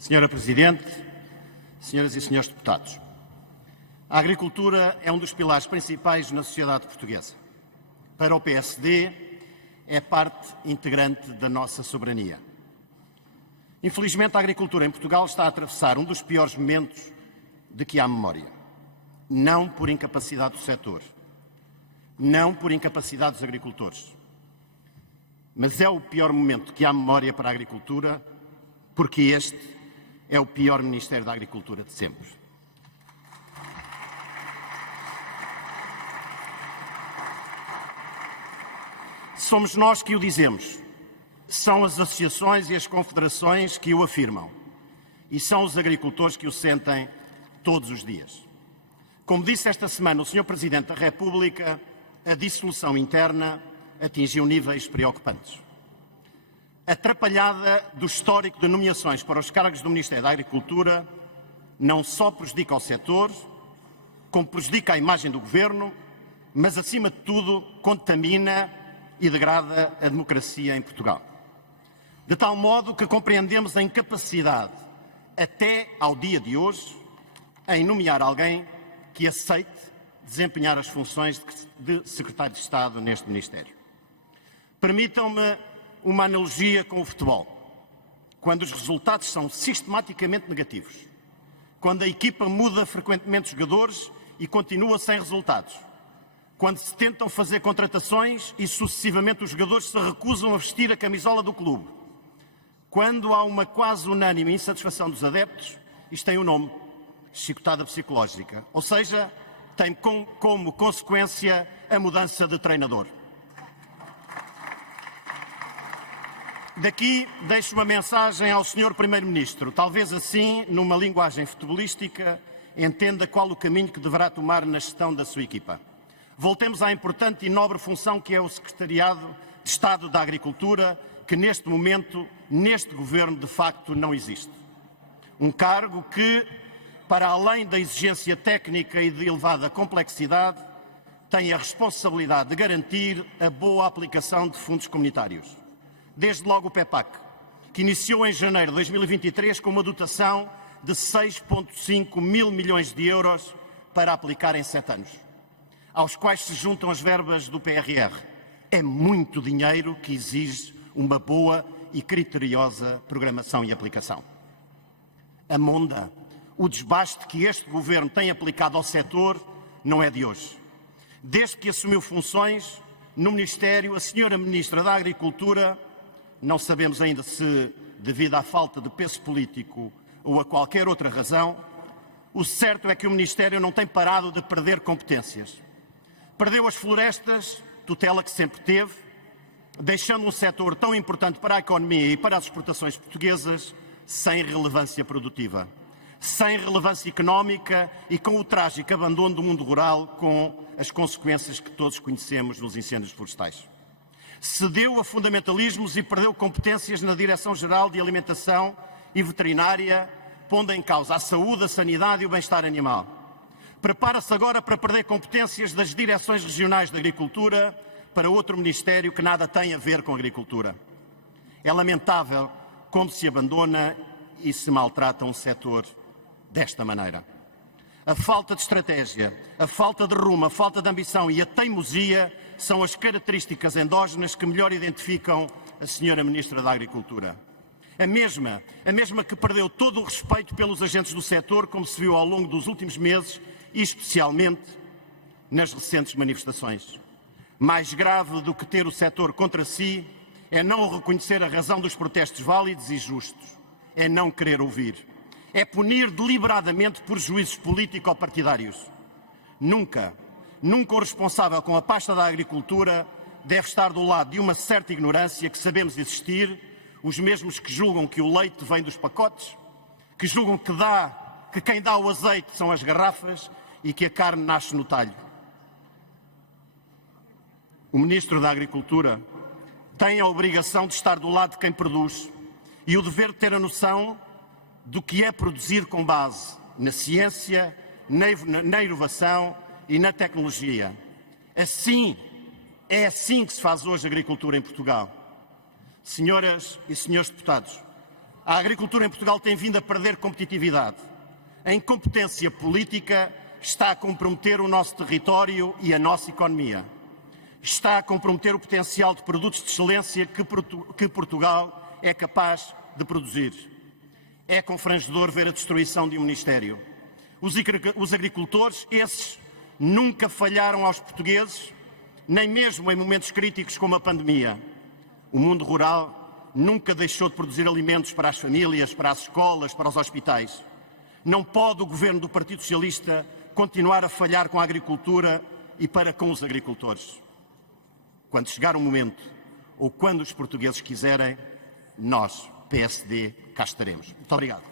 Senhora Presidente, senhoras e senhores deputados, a agricultura é um dos pilares principais na sociedade portuguesa. Para o PSD, é parte integrante da nossa soberania. Infelizmente, a agricultura em Portugal está a atravessar um dos piores momentos de que há memória. Não por incapacidade do setor, não por incapacidade dos agricultores, mas é o pior momento que há memória para a agricultura, porque este é o pior Ministério da Agricultura de sempre. Somos nós que o dizemos, são as associações e as confederações que o afirmam e são os agricultores que o sentem todos os dias. Como disse esta semana o Sr. Presidente da República, a dissolução interna atingiu níveis preocupantes. A atrapalhada do histórico de nomeações para os cargos do Ministério da Agricultura não só prejudica o setor, como prejudica a imagem do Governo, mas, acima de tudo, contamina e degrada a democracia em Portugal. De tal modo que compreendemos a incapacidade, até ao dia de hoje, em nomear alguém que aceite desempenhar as funções de Secretário de Estado neste Ministério. Permitam-me uma analogia com o futebol. Quando os resultados são sistematicamente negativos, quando a equipa muda frequentemente jogadores e continua sem resultados, quando se tentam fazer contratações e sucessivamente os jogadores se recusam a vestir a camisola do clube, quando há uma quase unânime insatisfação dos adeptos, isto tem um nome: chicotada psicológica, ou seja, tem como consequência a mudança de treinador. Daqui deixo uma mensagem ao Sr. Primeiro-Ministro. Talvez assim, numa linguagem futebolística, entenda qual o caminho que deverá tomar na gestão da sua equipa. Voltemos à importante e nobre função que é o Secretariado de Estado da Agricultura, que neste momento, neste Governo, de facto não existe. Um cargo que, para além da exigência técnica e de elevada complexidade, tem a responsabilidade de garantir a boa aplicação de fundos comunitários. Desde logo o PEPAC, que iniciou em janeiro de 2023 com uma dotação de 6,5 mil milhões de euros para aplicar em 7 anos, aos quais se juntam as verbas do PRR. É muito dinheiro que exige uma boa e criteriosa programação e aplicação. A monda, o desbaste que este Governo tem aplicado ao setor não é de hoje. Desde que assumiu funções no Ministério, a Sra. Ministra da Agricultura, não sabemos ainda se devido à falta de peso político ou a qualquer outra razão, o certo é que o Ministério não tem parado de perder competências. Perdeu as florestas, tutela que sempre teve, deixando um setor tão importante para a economia e para as exportações portuguesas sem relevância produtiva, sem relevância económica e com o trágico abandono do mundo rural, com as consequências que todos conhecemos nos incêndios florestais. Cedeu a fundamentalismos e perdeu competências na Direção-Geral de Alimentação e Veterinária, pondo em causa a saúde, a sanidade e o bem-estar animal. Prepara-se agora para perder competências das Direções Regionais de Agricultura para outro Ministério que nada tem a ver com a agricultura. É lamentável como se abandona e se maltrata um setor desta maneira. A falta de estratégia, a falta de rumo, a falta de ambição e a teimosia são as características endógenas que melhor identificam a Sra. Ministra da Agricultura. A mesma que perdeu todo o respeito pelos agentes do setor, como se viu ao longo dos últimos meses e especialmente nas recentes manifestações. Mais grave do que ter o setor contra si é não reconhecer a razão dos protestos válidos e justos. É não querer ouvir. É punir deliberadamente por juízos político-partidários. Nunca o responsável com a pasta da agricultura deve estar do lado de uma certa ignorância que sabemos existir, os mesmos que julgam que o leite vem dos pacotes, que julgam que quem dá o azeite são as garrafas e que a carne nasce no talho. O Ministro da Agricultura tem a obrigação de estar do lado de quem produz e o dever de ter a noção do que é produzir com base na ciência, na inovação e na tecnologia. É assim que se faz hoje agricultura em Portugal. Senhoras e senhores deputados, A agricultura em Portugal tem vindo a perder competitividade. A incompetência política está a comprometer o nosso território e a nossa economia. Está a comprometer o potencial de produtos de excelência que Portugal é capaz de produzir. É confrangedor ver a destruição de um Ministério. Os agricultores, esses, nunca falharam aos portugueses, nem mesmo em momentos críticos como a pandemia. O mundo rural nunca deixou de produzir alimentos para as famílias, para as escolas, para os hospitais. Não pode o governo do Partido Socialista continuar a falhar com a agricultura e para com os agricultores. Quando chegar o momento, ou quando os portugueses quiserem, nós, PSD, cá estaremos. Muito obrigado.